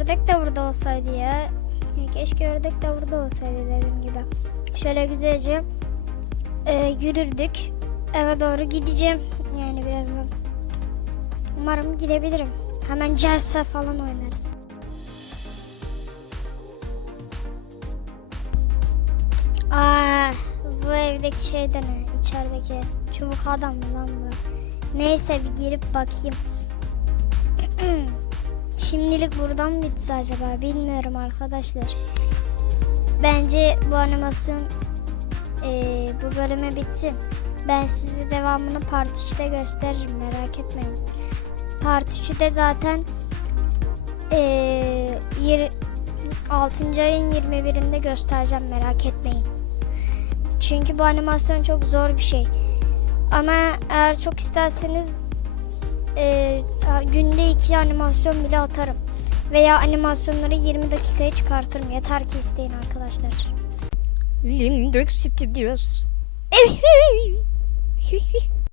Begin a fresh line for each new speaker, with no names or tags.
ördek de burada olsaydı ya. Keşke ördek de burada olsaydı dediğim gibi. Şöyle güzelce e, yürürdük. Eve doğru gideceğim. Yani birazdan. Umarım gidebilirim. Hemen Celse falan oynarız. Aa, bu evdeki şey de ne? İçerideki çubuk adam mı lan bu? Neyse bir girip bakayım. Şimdilik buradan bitse acaba bilmiyorum arkadaşlar. Bence bu animasyon eee, bu bölüme bitsin. Ben size devamını part 3'te gösteririm merak etmeyin. Part 3'ü zaten yir- 6. ayın 21'inde göstereceğim merak etmeyin. Çünkü bu animasyon çok zor bir şey. Ama eğer çok isterseniz e, günde iki animasyon bile atarım. Veya animasyonları 20 dakikaya çıkartırım. Yeter ki isteyin arkadaşlar.
Limdök Studios.